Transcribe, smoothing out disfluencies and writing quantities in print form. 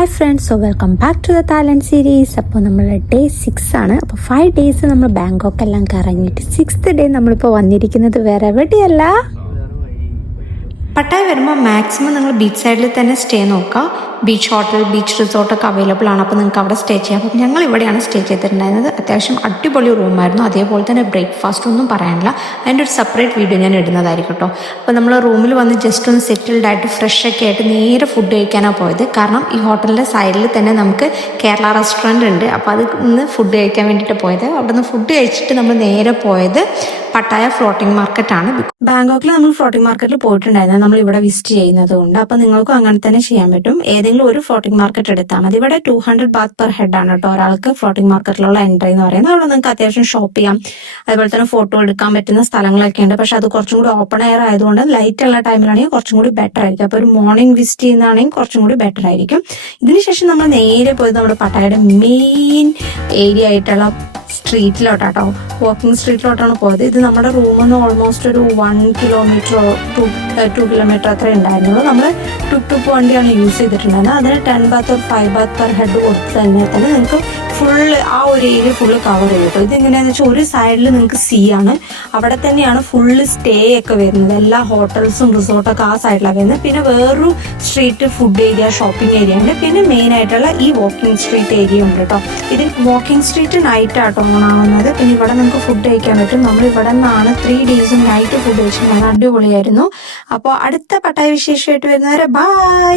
Hi friends, so welcome back to the Thailand series. അപ്പോൾ നമ്മൾ day 6 ആണ്. അപ്പോൾ 5 ഡേയ്സ് നമ്മൾ ബാങ്കോക്ക് എല്ലാം കറങ്ങിയിട്ട് 6th ഡേ നമ്മളിപ്പോൾ വന്നിരിക്കുന്നത് വേറെ എവിടെയല്ല, പട്ടായ വരുമ്പോൾ മാക്സിമം നിങ്ങൾ ബീച്ച് സൈഡിൽ തന്നെ സ്റ്റേ നോക്കുക. ബീച്ച് ഹോട്ടൽ, ബീച്ച് റിസോർട്ടൊക്കെ അവൈലബിൾ ആണ്. അപ്പോൾ നിങ്ങൾക്ക് അവിടെ സ്റ്റേ ചെയ്യാം. അപ്പം ഞങ്ങൾ ഇവിടെയാണ് സ്റ്റേ ചെയ്തിട്ടുണ്ടായിരുന്നത്. അത്യാവശ്യം അടിപൊളി റൂമായിരുന്നു. അതേപോലെ തന്നെ ബ്രേക്ക്ഫാസ്റ്റ് ഒന്നും പറയാനില്ല. അതിൻ്റെ ഒരു സെപ്പറേറ്റ് വീഡിയോ ഞാൻ ഇടുന്നതായിരിക്കും കേട്ടോ. അപ്പോൾ നമ്മൾ റൂമിൽ വന്ന് ജസ്റ്റ് ഒന്ന് സെറ്റിൽഡ് ആയിട്ട് ഫ്രഷ് ഒക്കെ ആയിട്ട് നേരെ ഫുഡ് കഴിക്കാനാണ് പോയത്. കാരണം ഈ ഹോട്ടലിൻ്റെ സൈഡിൽ തന്നെ നമുക്ക് കേരള റെസ്റ്റോറൻറ്റ് ഉണ്ട്. അപ്പോൾ അത് ഇന്ന് ഫുഡ് കഴിക്കാൻ വേണ്ടിയിട്ട് പോയത്. അവിടെ നിന്ന് ഫുഡ് കഴിച്ചിട്ട് നമ്മൾ നേരെ പോയത് പട്ടായ ഫ്ലോട്ടിംഗ് മാർക്കറ്റാണ്. ബാങ്കോക്കിൽ നമ്മൾ ഫ്ലോട്ടിംഗ് മാർക്കറ്റിൽ പോയിട്ടുണ്ടായിരുന്നു. നമ്മൾ ഇവിടെ വിസിറ്റ് ചെയ്യുന്നത് കൊണ്ട്. അപ്പോൾ നിങ്ങൾക്കും അങ്ങനെ തന്നെ ചെയ്യാൻ പറ്റും. ഏതെങ്കിലും ഒരു ഫ്ലോട്ടിംഗ് മാർക്കറ്റ് എടുത്താൽ മതി. ഇവിടെ 200 ബാത്ത് പെർ ഹെഡ് ആണ് കേട്ടോ ഒരാൾക്ക് ഫ്ലോട്ടിംഗ് മാർക്കറ്റിലുള്ള എൻട്രി എന്ന് പറയുന്നത്. അവിടെ നിങ്ങൾക്ക് അത്യാവശ്യം ഷോപ്പ് ചെയ്യാം, അതുപോലെ തന്നെ ഫോട്ടോ എടുക്കാൻ പറ്റുന്ന സ്ഥലങ്ങളൊക്കെ ഉണ്ട്. പക്ഷെ അത് കുറച്ചും കൂടി ഓപ്പൺ എയർ ആയതുകൊണ്ട് ലൈറ്റ് ഉള്ള ടൈമിലാണെങ്കിൽ കുറച്ചും കൂടി ബെറ്റർ ആയിരിക്കും. അപ്പോൾ ഒരു മോർണിംഗ് വിസിറ്റ് ചെയ്യുന്നതാണെങ്കിൽ കുറച്ചും കൂടി ബെറ്റർ ആയിരിക്കും. ഇതിനുശേഷം നമ്മൾ നേരെ പോയത് നമ്മുടെ പട്ടായയുടെ മെയിൻ ഏരിയ ആയിട്ടുള്ള സ്ട്രീറ്റിലോട്ടാട്ടോ, വാക്കിംഗ് സ്ട്രീറ്റിലോട്ടാണ് പോയത്. ഇത് നമ്മുടെ റൂമിൽ നിന്ന് ഓൾമോസ്റ്റ് ഒരു 1 കിലോമീറ്ററോ 2 കിലോമീറ്റർ അത്ര ഉണ്ടായിരുന്നുള്ളൂ. നമ്മൾ ടുക് വണ്ടിയാണ് യൂസ് ചെയ്തിട്ടുണ്ടായിരുന്നത്. അതിന് 10 baht or 5 baht per head കൊടുത്ത് തന്നെ നിങ്ങൾക്ക് ഫുള്ള് ആ ഒരു ഏരിയ ഫുള്ള് കവർ ചെയ്യും കേട്ടോ. ഇതെങ്ങനെയാണെന്ന് വെച്ചാൽ ഒരു സൈഡിൽ നിങ്ങൾക്ക് സീ ആണ്, അവിടെ തന്നെയാണ് ഫുള്ള് സ്റ്റേ ഒക്കെ വരുന്നത്. എല്ലാ ഹോട്ടൽസും റിസോർട്ടൊക്കെ ആ സൈഡിലാണ് വരുന്നത്. പിന്നെ വേറൊരു street food area, shopping area ഉണ്ട്. പിന്നെ മെയിൻ ആയിട്ടുള്ള ഈ വാക്കിംഗ് സ്ട്രീറ്റ് ഏരിയ ഉണ്ട് കേട്ടോ. ഇത് വാക്കിംഗ് സ്ട്രീറ്റ് നൈറ്റ് ആട്ടോ ഓണാവുന്നത്. പിന്നെ ഇവിടെ നമുക്ക് ഫുഡ് കഴിക്കാൻ പറ്റും. നമ്മൾ ഇവിടെ നിന്നാണ് 3 ഡേയ്സും നൈറ്റ് ഫുഡ് കഴിച്ചിട്ടുണ്ടായിരുന്നു. അടിപൊളിയായിരുന്നു. അപ്പോൾ അടുത്ത പട്ടായ വിശേഷമായിട്ട് വരുന്നവരെ ബൈ.